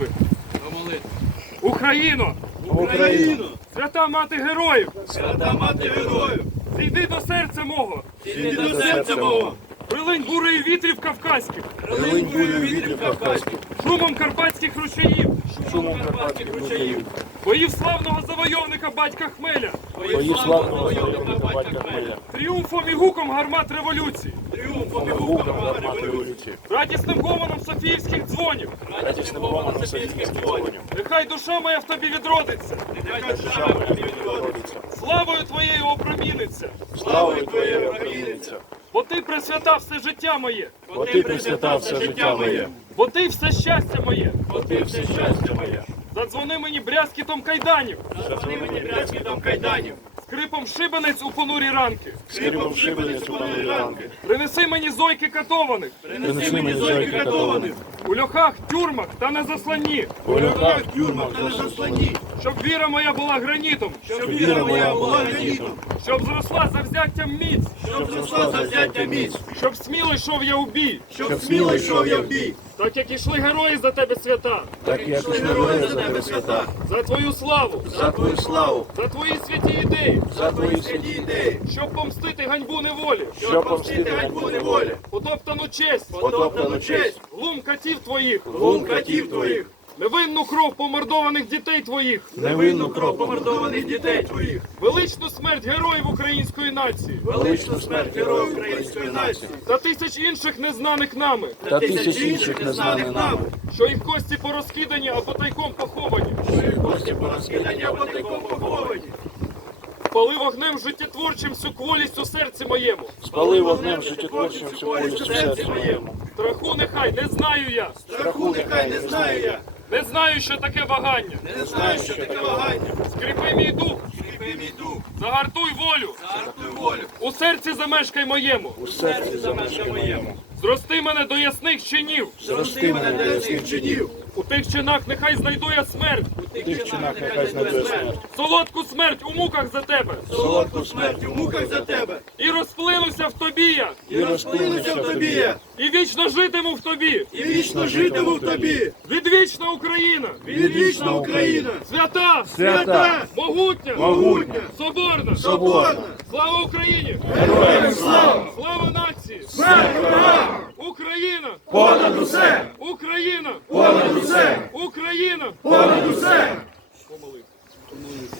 молитви. До молитви. Україно! Україно! Свята мати героїв! Свята мати героїв! Зійди до серця мого! Зійди до серця мого! Прилинь бурею вітрів кавказьких! Прилинь бою вітрів кавказьких! Шумом карпатських ручаїв! Шумом карпатських ручаїв! Боїв славного завойовника батька Хмеля! Боїв славного воєнного батька Хмеля! Тріумфом і гуком гармат революції! Тріумфом і гуком гармат революції! Радісним гомоном Софіївських дзвонів! Радісним гомоном софійських дзвонів! Нехай душа моя в тобі відродиться! Нехай душа моя відродиться! Славою твоєю опроміниться! Славою Твоєю Українця! Бо ти присвята все життя моє! Бо Ти присвятав все життя моє! Бо ти все щастя моє! Бо Ти все щастя моє! Задзвони мені брязкітом кайданів! Зазвони мені брязкітом кайданів! Скрипом шибениць у понурі ранки! Скрипом шибениць у пани ранки! Принеси мені зойки катованих! Принеси мені зойки катованих! У льохах, тюрмах та на засланні! У льохах, тюрмах та на заслані! Щоб віра моя була гранітом! Щоб віра моя була гранітом! Щоб зросла за взяттям міць! Щоб зросла за взяття міць! Щоб сміло йшов я у бій! Щоб сміло йшов я в бій! Так як ішли герої за тебе свята! Так як і герої за тебе свята! За твою славу! За твою славу! За твої святі ідеї! За твої святі ідеї! Щоб помстити ганьбу неволі! Щоб помстити ганьбу неволі! Потоптану честь! Потоптану честь! Глум катів твоїх! Лун катів твоїх! Невинну кров помордованих дітей твоїх! Невинну кров помордованих дітей твоїх! Величну смерть героїв української нації! Величну смерть героїв української нації! Та тисяч інших незнаних нами! Та тисяч інших незнаних нами! Що їх кості порозкидані або тайком поховані! Що їх кості порозкидані або тайком поховані! Пали вогнем життєтворчим всю кволість у серці моєму! Спали вогнем життєтворчим всю полість у серці моєму! Страху нехай не знаю я! Страху нехай не знаю я! Не знаю, що таке вагання! Не знаю, що таке вагання! Скріпи мій дух! Скріпи мій дух! Загартуй волю! Загартуй волю! У серці замешкай моєму! У серці замешка моєму! Зрости мене до ясних чинів! Зрости мене до ясних чинів! У тих чинах нехай знайду я смерть! У тих чинах нехай знайде смерть! Солодку смерть у муках за тебе! Солодку смерть у муках за тебе! І розплинуся в тобі я! І розплинуся в тобі я! І вічно житиму в тобі! І вічно житиму в тобі! Відвічна Україна! Відвічна Україна! Свята! Свята! Могутня! Могутня! Соборна! Соборна! Слава Україні! Героям слава! Слава нації! Понад усе! Україна! Понад усе! Україна! Понад усе! Помолитися.